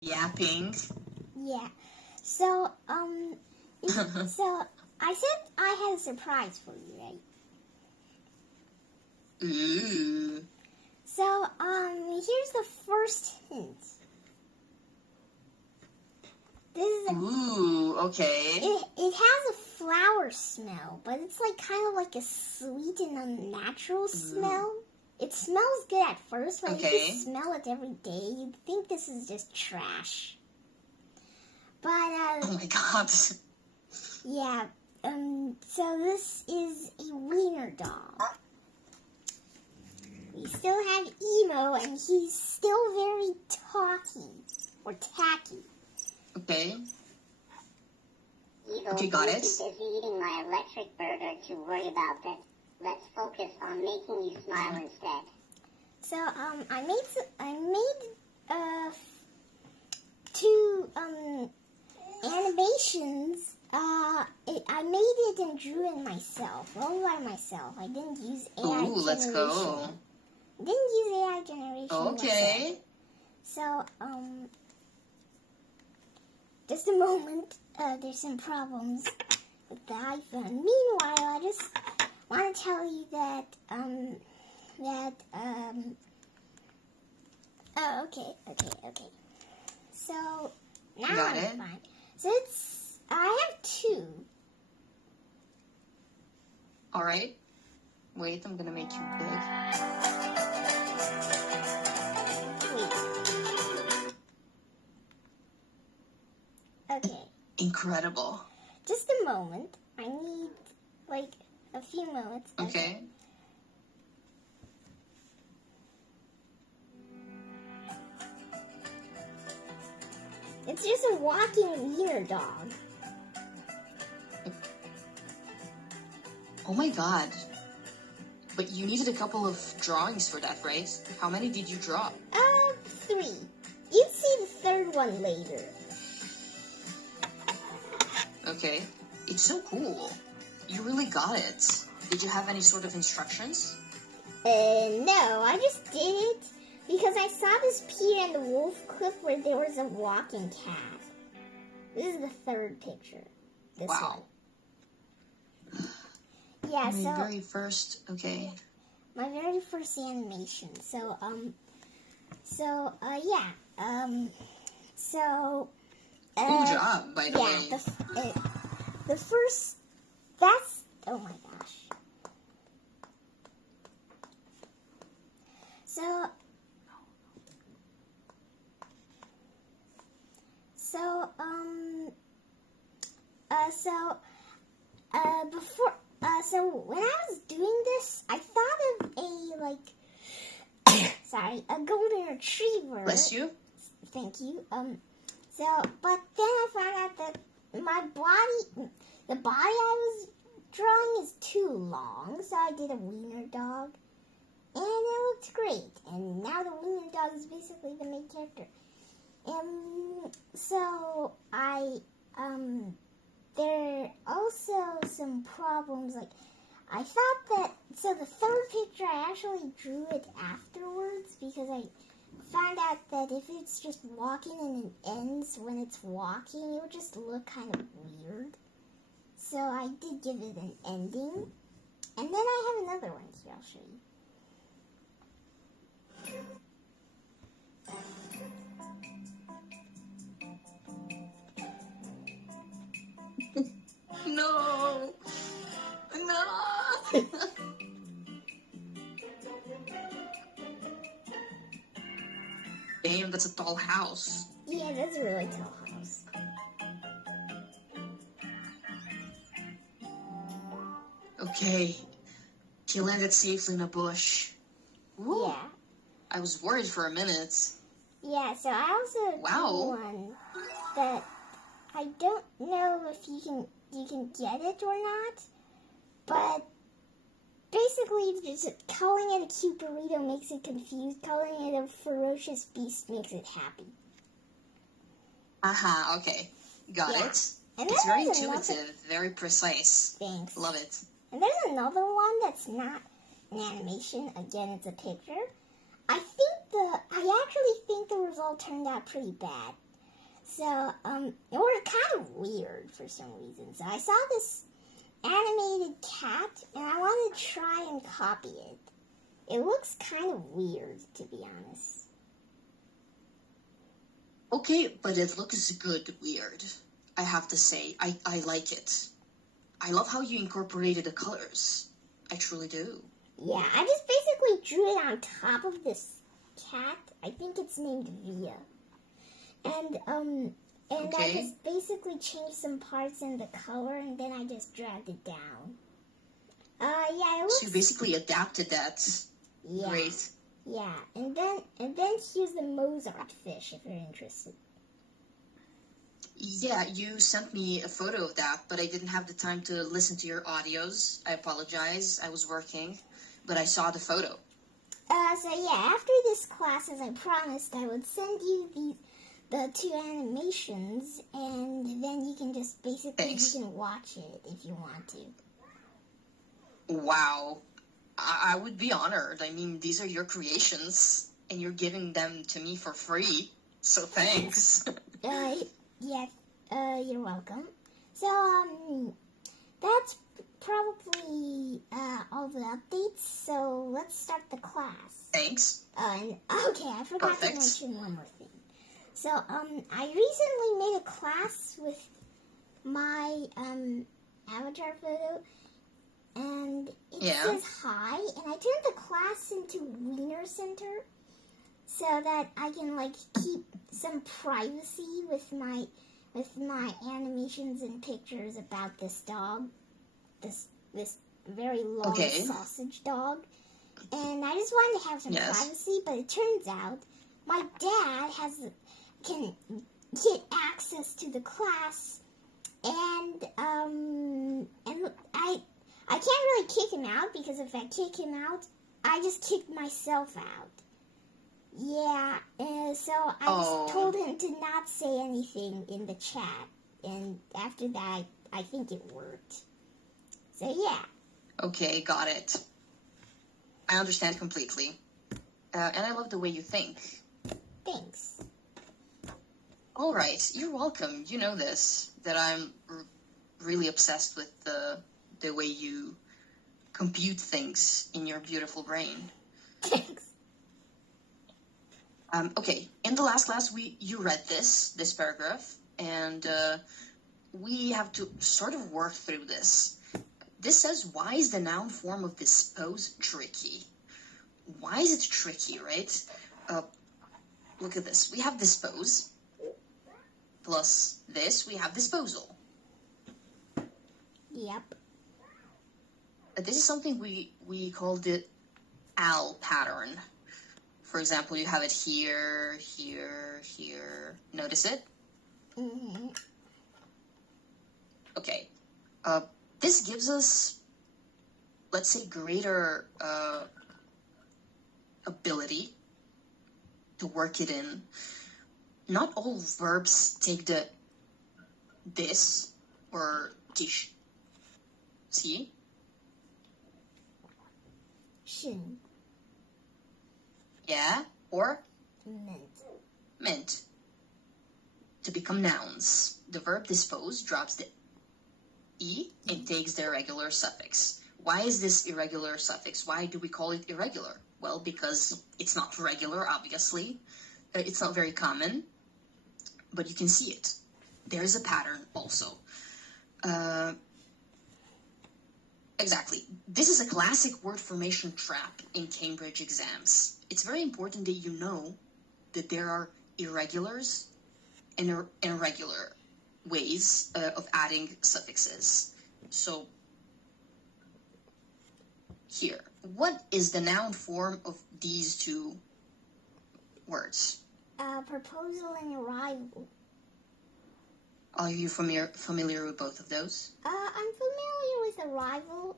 Yapping. Yeah. So, so I said I had a surprise for you, right? Ooh. So, here's the first hint. This is Ooh, okay. it has a flower smell, but it's like kind of like a sweet and unnatural smell. It smells good at first, but if Okay. you smell it every day, you'd think this is just trash. But Oh my god. yeah, so this is a wiener dog. We still have Emo, and he's still very talky or tacky. Okay. Evil, Okay, got don't it. be busy eating my electric burger to worry about that. Let's focus on making you smile instead. So I made two animations. I made it and drew it myself, all by myself. I didn't use AI Ooh, generation. let's go. Didn't use AI generation. Okay. whatsoever. So just a moment. There's some problems with the iPhone. Meanwhile, I just want to tell you that oh, okay. So now Got I'm it. fine. So I have two. Alright. Wait, I'm gonna make you big. Wait. Okay, Incredible. just a moment. I need like a few moments. Okay. It's just a walking wiener dog. Oh my god. But you needed a couple of drawings for that, right? How many did you draw? 3. You'd see the third one later. Okay. It's so cool. You really got it. Did you have any sort of instructions? No, I just did it because I saw this Peter and the Wolf clip where there was a walking cat. This is the third picture. This Wow. one. Yeah, My so very first. Okay. my very first animation. So Cool job, by the yeah, way. the first. That's oh my gosh. So when I was doing this, I thought of a golden retriever. Bless you. Thank you. But then I found out that the body I was drawing is too long, so I did a wiener dog, and it looked great. And now the wiener dog is basically the main character. So there are also some problems. Like I thought so the third picture I actually drew it afterwards because I found out that if it's just walking and it ends when it's walking, it would just look kind of weird. So I did give it an ending. And then I have another one here, I'll show you. No. No. Damn, that's a tall house. Yeah, that's a really tall house. Okay. He landed safely in a bush. Woo. Yeah. I was worried for a minute. Yeah, so I also Wow. drew one that I don't know if you can get it or not, but basically just calling it a cute burrito makes it confused. Calling it a ferocious beast makes it happy. Okay. Got Yeah. it. And It's very there's intuitive, very precise. Thanks. Love it. And there's another one that's not an animation. Again, it's a picture. I actually think the result turned out pretty bad. So, it were kind of weird for some reason. So I saw this animated cat, and I wanted to try and copy it. It looks kind of weird, to be honest. Okay, but it looks good weird. I have to say, I like it. I love how you incorporated the colors. I truly do. Yeah, I just basically drew it on top of this cat. I think it's named Via. And I Okay. just basically changed some parts in the color, and then I just dragged it down. Yeah, it looks... So you basically adapted that. Yeah. Great. Yeah, and then here's the Mozart fish, if you're interested. Yeah, you sent me a photo of that, but I didn't have the time to listen to your audios. I apologize. I was working, but I saw the photo. So yeah, after this class, as I promised, I would send you the two animations, and then you can just basically Thanks. you can watch it if you want to. Wow. I would be honored. I mean, these are your creations, and you're giving them to me for free. So thanks. Yeah, you're welcome. So, that's probably all the updates. So let's start the class. Thanks. And okay, I forgot Perfect. to mention one more thing. So, I recently made a class with my avatar photo, and it Yeah. says hi, and I turned the class into Wiener Center so that I can like keep some privacy with my animations and pictures about this dog, this very long Okay. sausage dog. And I just wanted to have some Yes. privacy, but it turns out my dad can get access to the class, and I can't really kick him out, because if I kick him out, I just kicked myself out. Yeah, so I Oh. just told him to not say anything in the chat, and after that, I think it worked. So yeah. Okay, got it. I understand completely. And I love the way you think. Thanks. All right, you're welcome. You know this, that I'm really obsessed with the way you compute things in your beautiful brain. Thanks. Okay, in the last class, you read this paragraph, and we have to sort of work through this. This says, why is the noun form of dispose tricky? Why is it tricky, right? Look at this. We have dispose, plus this, we have disposal. Yep. This is something we called it AL pattern. For example, you have it here, here, here. Notice it? Mm-hmm. Okay. This gives us, let's say, greater ability to work it in. Not all verbs take the this or tish. See? Shin. Yeah? Or Meant. meant. To become nouns, the verb dispose drops the E and takes the irregular suffix. Why is this irregular suffix? Why do we call it irregular? Well, because it's not regular, obviously. It's not very common, but you can see it. There's a pattern also. Exactly. This is a classic word formation trap in Cambridge exams. It's very important that you know that there are irregulars and irregular ways of adding suffixes. So, here, what is the noun form of these two words? Proposal and arrival. Are you familiar with both of those? I'm familiar with arrival.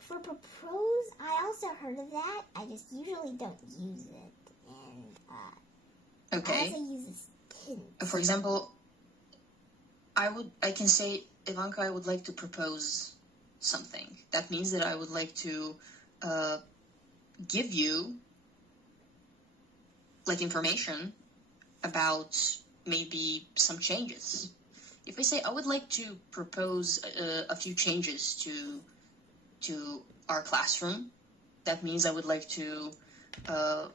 For propose, I also heard of that. I just usually don't use it. And, I Okay. also use this hint. For example, I can say, Ivanka, I would like to propose something. That means that I would like to give you like information about maybe some changes. If I say I would like to propose a few changes to our classroom, that means I would like to have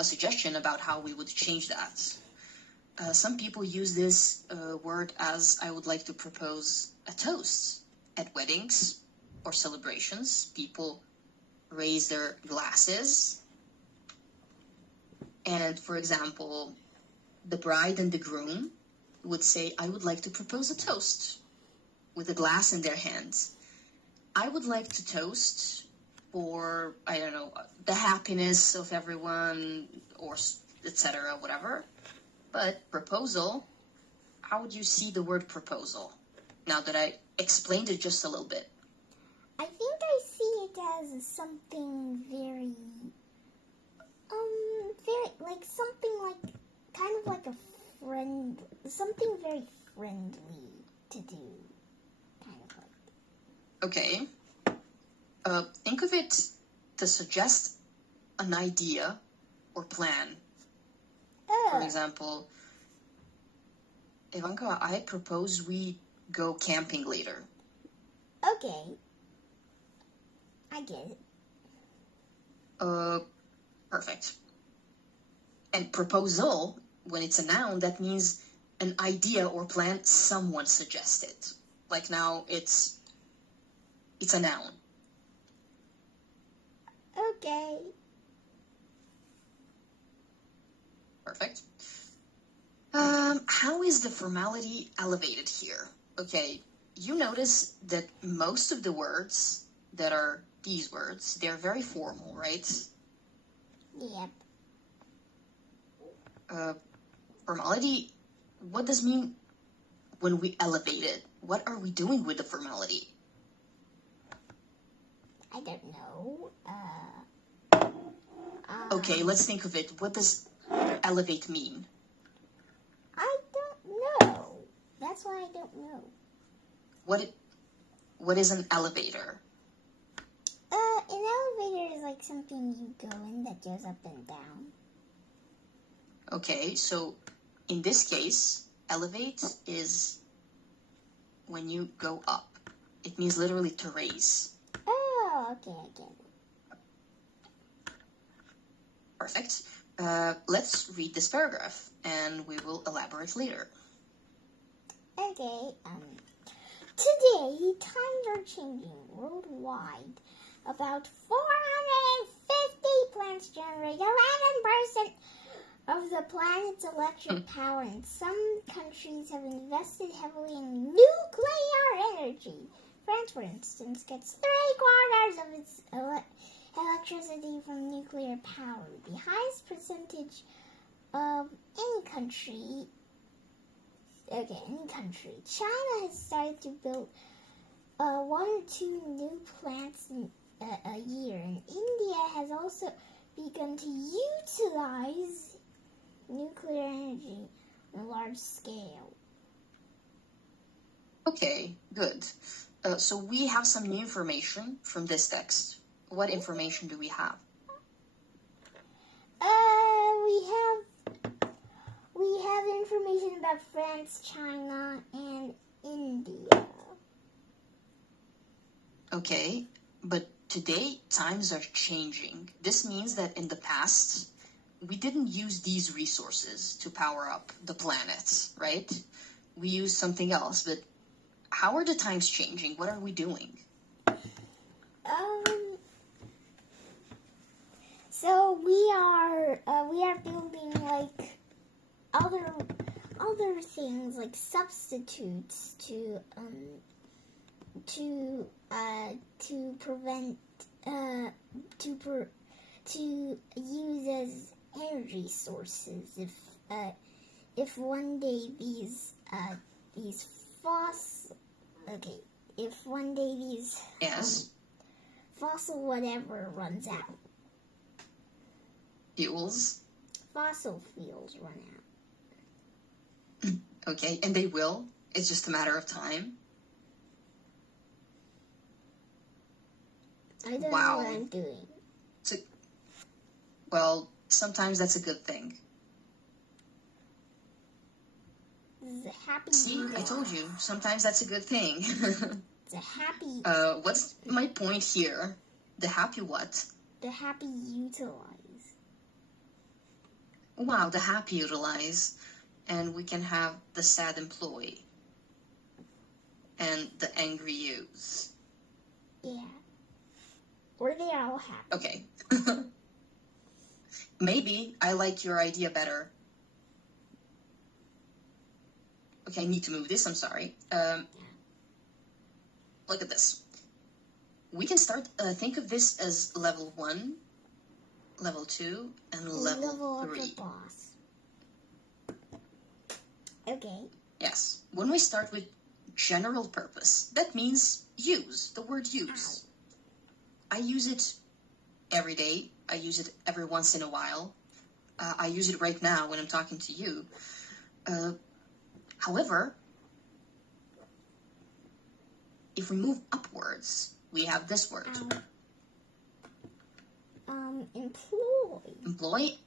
a suggestion about how we would change that. Some people use this word as I would like to propose a toast. At weddings or celebrations, people raise their glasses. And for example, the bride and the groom would say, I would like to propose a toast with a glass in their hands. I would like to toast for, I don't know, the happiness of everyone, or etc., whatever. But proposal, how would you see the word proposal? Now that I explained it just a little bit. I think I see it as something very, something like, kind of like a friend, something very friendly to do, kind of like. Okay. Think of it to suggest an idea or plan. For example, Ivanka, I propose we go camping later. Okay. I get it. Perfect. And proposal, when it's a noun, that means an idea or plan someone suggested. Like now, it's a noun. Okay. Perfect. How is the formality elevated here? Okay, you notice that most of the words that are these words, they're very formal, right? Yep. Formality, what does it mean when we elevate it? What are we doing with the formality? I don't know. Okay, let's think of it. What does elevate mean? I don't know. That's why I don't know. What is an elevator? An elevator is like something you go in that goes up and down. Okay, so in this case, elevate is when you go up. It means literally to raise. Oh, okay, I get it. Perfect. Let's read this paragraph, and we will elaborate later. Okay, today, times are changing worldwide. About 450 plants generate 11% of the planet's electric power, and some countries have invested heavily in nuclear energy. France, for instance, gets 3/4 of its electricity from nuclear power, the highest percentage of any country. China has started to build 1 or 2 new plants a year, and India has also begun to utilize nuclear energy on a large scale. Okay, good. So we have some new information from this text. What information do we have? We have information about France, China, and India. Okay, but today times are changing. This means that in the past, we didn't use these resources to power up the planet, right? We used something else, but how are the times changing? What are we doing? So we are building like other things like substitutes to prevent to use as energy sources if one day these Yes. Fossil whatever runs out. Fuels. Fossil fuels run out. Okay, and they will. It's just a matter of time. I don't know Wow. what I'm doing. Well, sometimes that's a good thing. This is a happy See, I utilize. told you. Sometimes that's a good thing. It's a happy, What's my point here? The happy what? the happy utilize. Wow, the happy utilize. And we can have the sad employee. And the angry use. Yeah. Or they are all happy. Okay. Maybe I like your idea better. Okay, I need to move this, I'm sorry. Look at this. We can start, think of this as level 1, level 2, and level Up 3. the boss. Okay. Yes. When we start with general purpose, that means use, the word use. I use it every day. I use it every once in a while. I use it right now when I'm talking to you. However, if we move upwards, we have this word. Employee. Employee.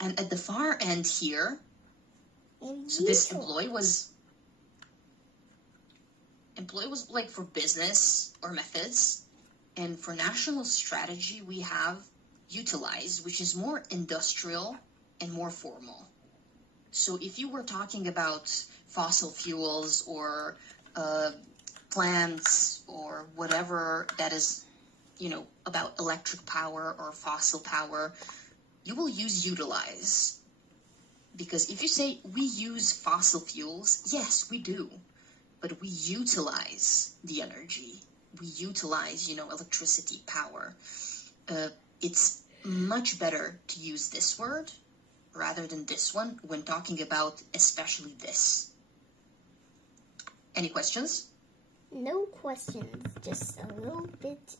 And at the far end here, And so this utilize. employee was like for business or methods. And for national strategy, we have utilize, which is more industrial and more formal. So if you were talking about fossil fuels or plants or whatever that is, about electric power or fossil power, you will use utilize. Because if you say we use fossil fuels, yes, we do. But we utilize the energy. We utilize, electricity, power. It's much better to use this word rather than this one when talking about especially this. Any questions? No questions. Just a little bit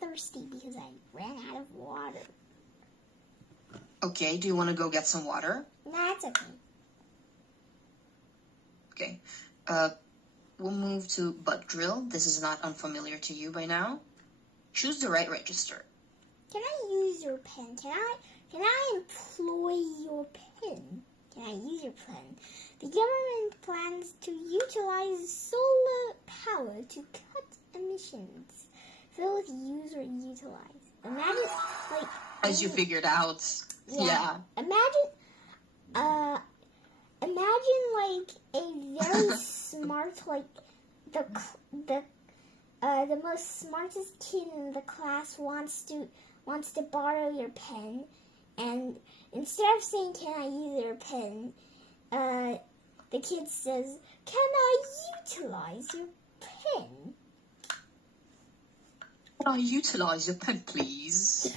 thirsty because I ran out of water. Okay, do you want to go get some water? Nah, it's okay. Okay. We'll move to butt drill. This is not unfamiliar to you by now. Choose the right register. Can I use your pen? Can I employ your pen? Can I use your pen? The government plans to utilize solar power to cut emissions. Fill with use or utilize. Imagine, like... As you figured out. Yeah. Imagine, like, a very smart, like, the most smartest kid in the class wants to borrow your pen, and instead of saying, "Can I use your pen?" The kid says, "Can I utilize your pen?" Can I utilize your pen, please?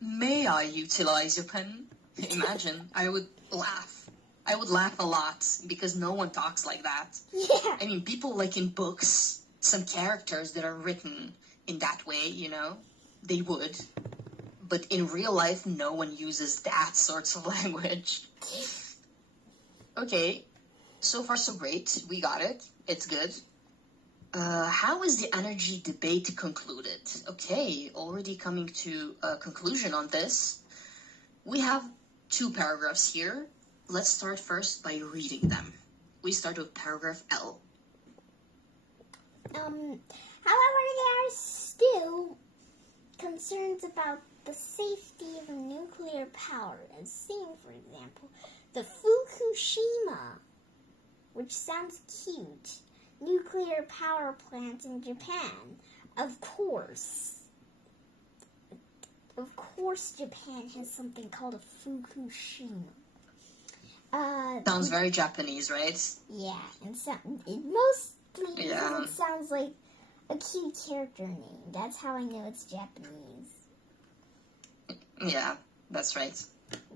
May I utilize your pen? Imagine, I would laugh. I would laugh a lot because no one talks like that. Yeah. I mean, people like in books, some characters that are written in that way, they would. But in real life, no one uses that sorts of language. Okay, so far so great. We got it. It's good. How is the energy debate concluded? Okay, already coming to a conclusion on this. We have 2 paragraphs here. Let's start first by reading them. We start with paragraph L. However, there are still concerns about the safety of nuclear power, as seen, for example, the Fukushima, which sounds cute, nuclear power plant in Japan. Of course, Japan has something called a Fukushima. Sounds very Japanese, right? Yeah, and it mostly because Yeah. it sounds like a cute character name. That's how I know it's Japanese. Yeah, that's right.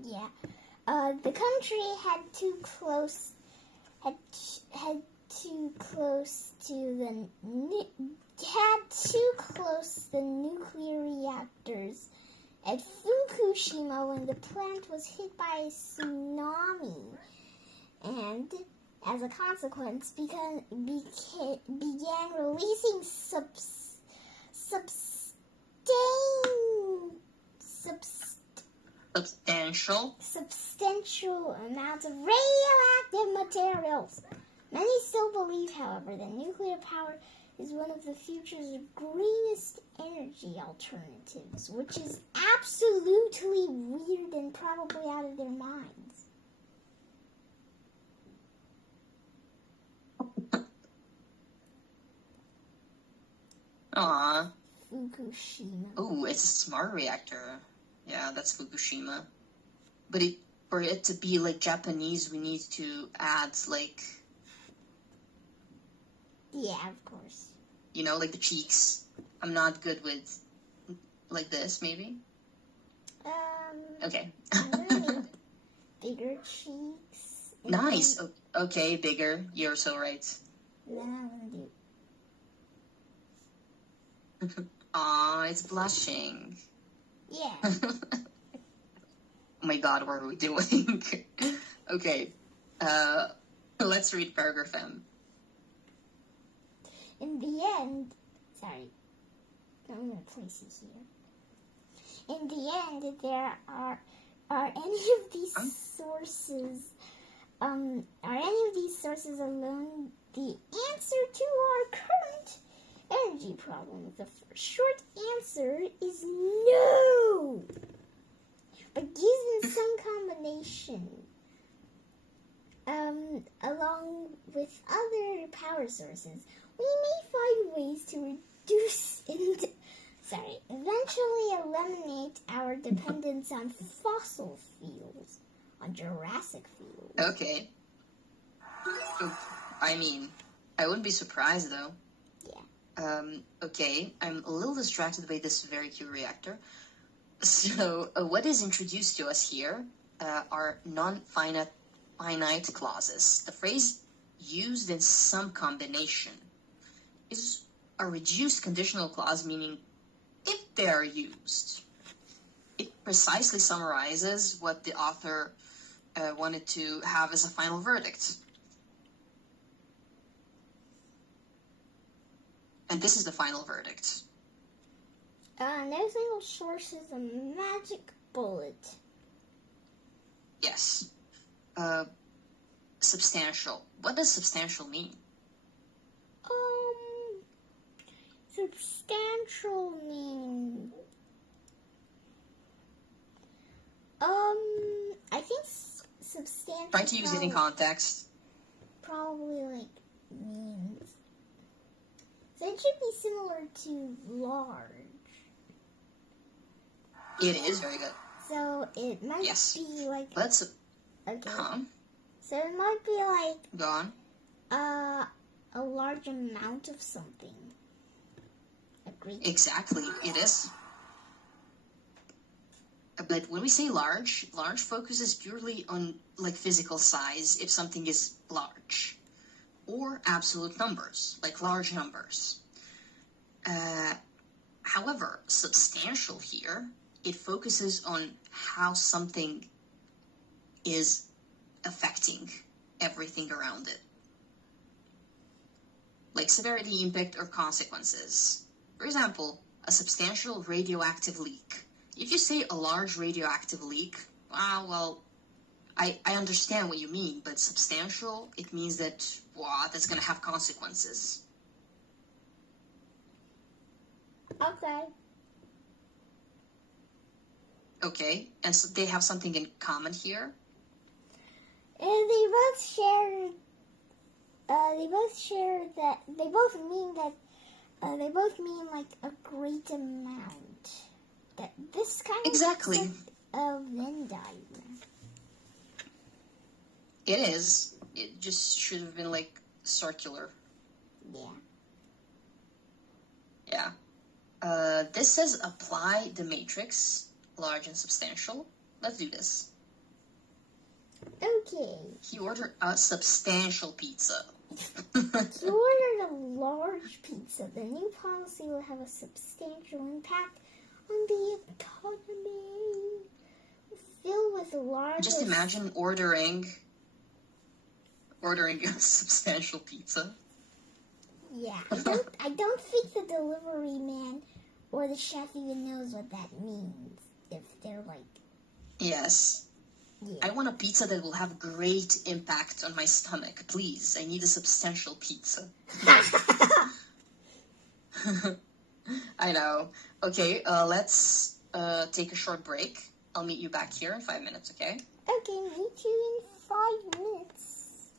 Yeah. The country had too close the nuclear reactors at Fukushima when the plant was hit by a tsunami, and as a consequence, began releasing substantial amounts of radioactive materials. Many still believe, however, that nuclear power is one of the future's greenest energy alternatives, which is absolutely weird and probably out of their minds. Aww. Fukushima. Oh, it's a smart reactor. Yeah, that's Fukushima. But for it to be like Japanese, we need to add like, Yeah, of course. you know, like the cheeks. I'm not good with like this, maybe. Okay. Maybe bigger cheeks. and Nice. then- Okay, bigger. You're so right. Then I'm gonna do. Aw, it's blushing. Yeah. Oh my god, what are we doing? Okay. Let's read paragraph M. In the end, sorry, I'm gonna place it here. In the end, there are any of these sources, are any of these sources alone the answer to our current energy problem? The short answer is no. But given some combination, along with other power sources, we may find ways to reduce and eventually eliminate our dependence on fossil fuels, on Jurassic fuels. Okay. I mean, I wouldn't be surprised though. Yeah. Okay, I'm a little distracted by this very cute reactor. So, what is introduced to us here are non-finite clauses. The phrase used in some combination is a reduced conditional clause, meaning if they are used. It precisely summarizes what the author wanted to have as a final verdict. And this is the final verdict. No single source is a magic bullet. Yes. Substantial. What does substantial mean? Substantial mean. I think substantial. Try to use it in context. Probably like means. So it should be similar to large. It is very good. So it might Yes. be like. Let's. Okay. So it might be like go on. a large amount of something. Agreed. Exactly, it is. But when we say large focuses purely on like physical size if something is large, or absolute numbers, like large numbers. However, substantial here, it focuses on how something is affecting everything around it. Like severity, impact, or consequences. For example, a substantial radioactive leak. If you say a large radioactive leak, well, I understand what you mean, but substantial, it means that, that's going to have consequences. Okay. Okay, and so they have something in common here. And they both share that they both mean like a great amount. That this kind Exactly. of Venn diagram. It is. It just should have been like circular. Yeah. Yeah. This says apply the matrix, large and substantial. Let's do this. Okay. He ordered a substantial pizza. You ordered a large pizza. The new policy will have a substantial impact on the economy. Filled with large. Just imagine ordering a substantial pizza. Yeah, I don't think the delivery man or the chef even knows what that means. If they're like. Yes. Yeah. I want a pizza that will have great impact on my stomach. Please, I need a substantial pizza. I know. Okay, let's take a short break. I'll meet you back here in 5 minutes, okay? Okay, meet you in 5 minutes.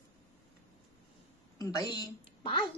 Bye. Bye.